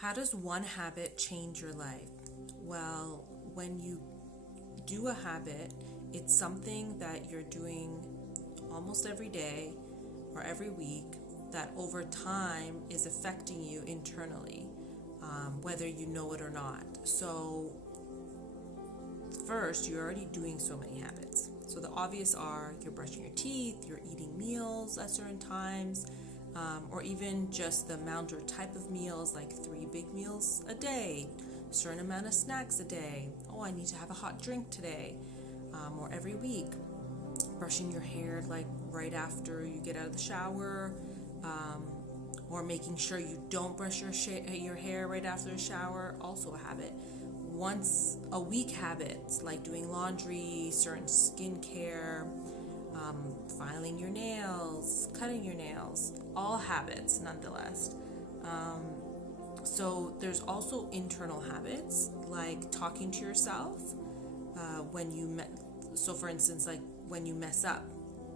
How does one habit change your life? Well, when you do a habit, it's something that you're doing almost every day or every week that over time is affecting you internally, whether you know it or not. So, first, you're already doing so many habits. So, the obvious are you're brushing your teeth, you're eating meals at certain times, or even just the amount or type of meals, like 3 big meals a day, a certain amount of snacks a day. Oh, I need to have a hot drink today, or every week. Brushing your hair like right after you get out of the shower, um, or making sure you don't brush your hair right after the shower, also a habit. Once a week habits like doing laundry, certain skincare, filing your nails, cutting your nails, all habits nonetheless. Um, so there's also internal habits like talking to yourself when you so for instance, like when you mess up,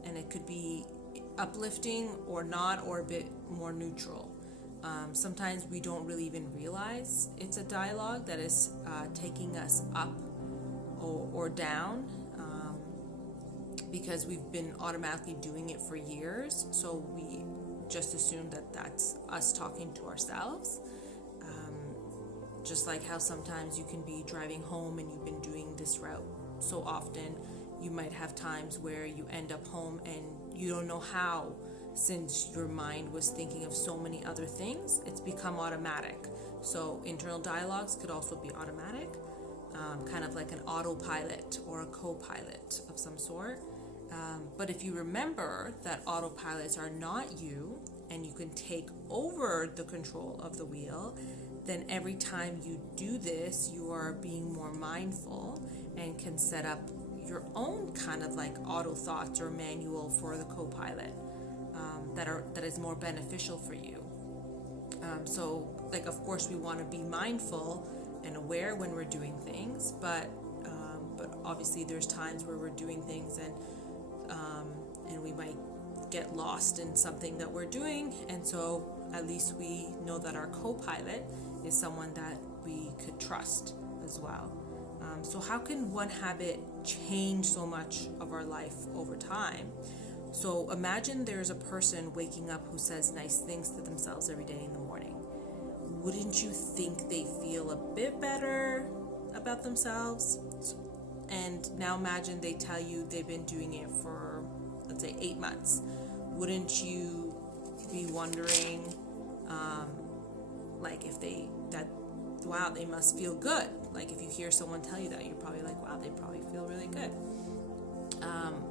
and it could be uplifting or not, or a bit more neutral. Sometimes we don't really even realize it's a dialogue that is taking us up or down, because we've been automatically doing it for years. So we just assume that that's us talking to ourselves. Just like how sometimes you can be driving home and you've been doing this route so often, you might have times where you end up home and you don't know how, since your mind was thinking of so many other things, it's become automatic. So internal dialogues could also be automatic, kind of like an autopilot or a co-pilot of some sort. But if you remember that autopilots are not you, and you can take over the control of the wheel, then every time you do this, you are being more mindful and can set up your own kind of like auto thoughts or manual for the co-pilot, that is more beneficial for you. So like, of course, we want to be mindful and aware when we're doing things, but obviously there's times where we're doing things and we might get lost in something that we're doing, and so at least we know that our co-pilot is someone that we could trust as well. So how can one habit change so much of our life over time? So imagine there's a person waking up who says nice things to themselves every day in the morning. Wouldn't you think they feel a bit better about themselves? And now imagine they tell you they've been doing it for, let's say, 8 months. Wouldn't you be wondering, like, wow, they must feel good. Like, if you hear someone tell you that, you're probably like, wow, they probably feel really good.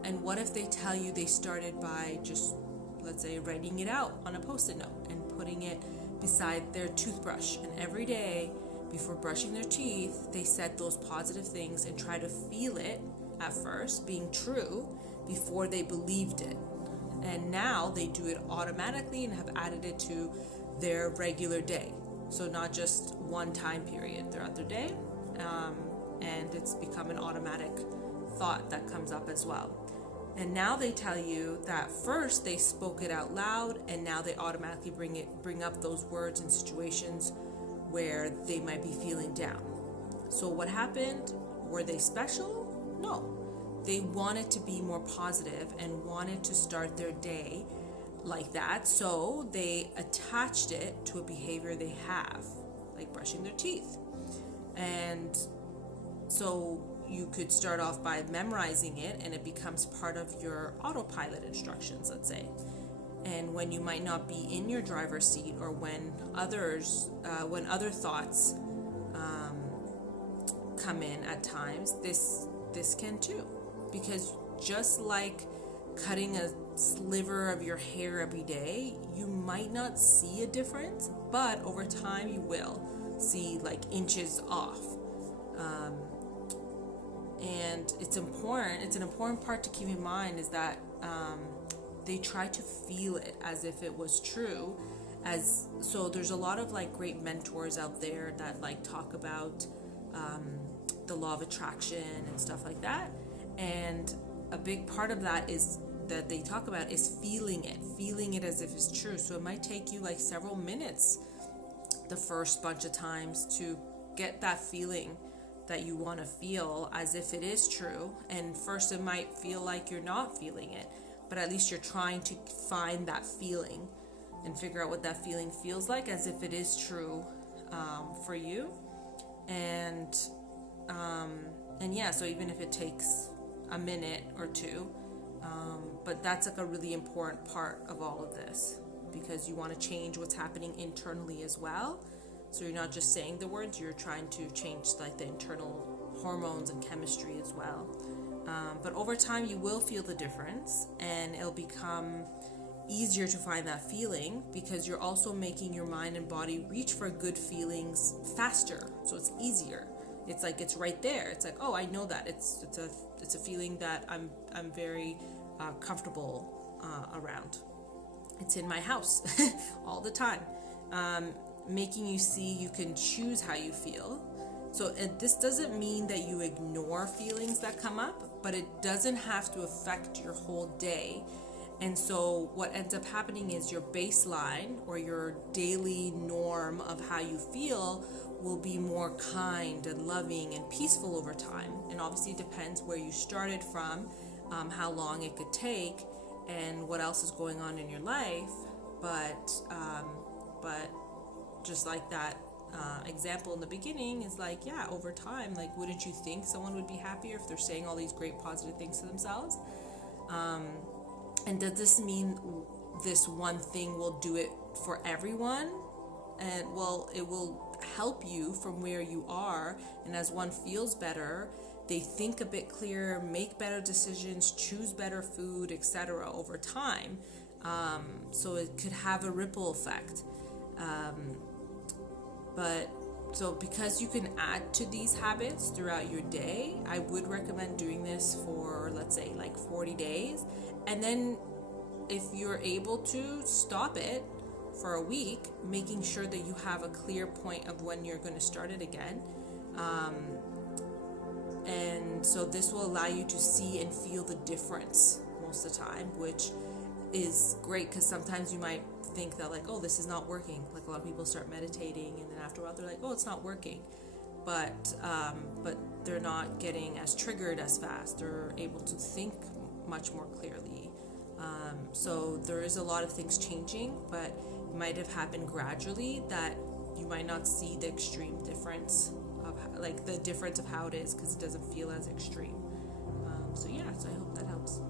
And what if they tell you they started by just, let's say, writing it out on a Post-it note and putting it beside their toothbrush, and every day before brushing their teeth, they said those positive things and try to feel it at first being true before they believed it. And now they do it automatically and have added it to their regular day. So not just one time period throughout their day, and it's become an automatic thought that comes up as well. And now they tell you that first they spoke it out loud, and now they automatically bring up those words in situations where they might be feeling down. So what happened? Were they special? No. They wanted to be more positive and wanted to start their day like that, so they attached it to a behavior they have, like brushing their teeth. And so you could start off by memorizing it, and it becomes part of your autopilot instructions, let's say. And when you might not be in your driver's seat, or when other thoughts come in at times, this can too, because just like cutting a sliver of your hair every day, you might not see a difference, but over time you will see like inches off. And it's an important part to keep in mind, is that they try to feel it as if it was true. So there's a lot of like great mentors out there that like talk about the law of attraction and stuff like that. And a big part of that is that they talk about is feeling it as if it's true. So it might take you like several minutes the first bunch of times to get that feeling that you want to feel as if it is true. And first it might feel like you're not feeling it, but at least you're trying to find that feeling and figure out what that feeling feels like as if it is true for you. And yeah, so even if it takes a minute or two, but that's like a really important part of all of this, because you want to change what's happening internally as well. So you're not just saying the words, you're trying to change like the internal hormones and chemistry as well. But over time you will feel the difference, and it'll become easier to find that feeling because you're also making your mind and body reach for good feelings faster. So it's easier. It's like it's right there. It's like, oh, I know that. It's a feeling that I'm very comfortable around. It's in my house all the time. Making you see you can choose how you feel. So this doesn't mean that you ignore feelings that come up, but it doesn't have to affect your whole day. And so what ends up happening is your baseline or your daily norm of how you feel will be more kind and loving and peaceful over time. And obviously it depends where you started from, how long it could take, and what else is going on in your life. But just like that example in the beginning is like, yeah, over time, like, wouldn't you think someone would be happier if they're saying all these great positive things to themselves? And does this mean this one thing will do it for everyone? And well, it will help you from where you are, and as one feels better, they think a bit clearer, make better decisions, choose better food, etc. over time. So it could have a ripple effect. But so because you can add to these habits throughout your day, I would recommend doing this for, let's say, like 40 days. And then if you're able to stop it for a week, making sure that you have a clear point of when you're going to start it again. And so this will allow you to see and feel the difference most of the time, which is great, because sometimes you might think that like, oh, this is not working. Like a lot of people start meditating and then after a while they're like, oh, it's not working. But they're not getting as triggered as fast. They're able to think much more clearly. So there is a lot of things changing, but it might have happened gradually that you might not see the extreme difference of like the difference of how it is, because it doesn't feel as extreme. So yeah, so I hope that helps.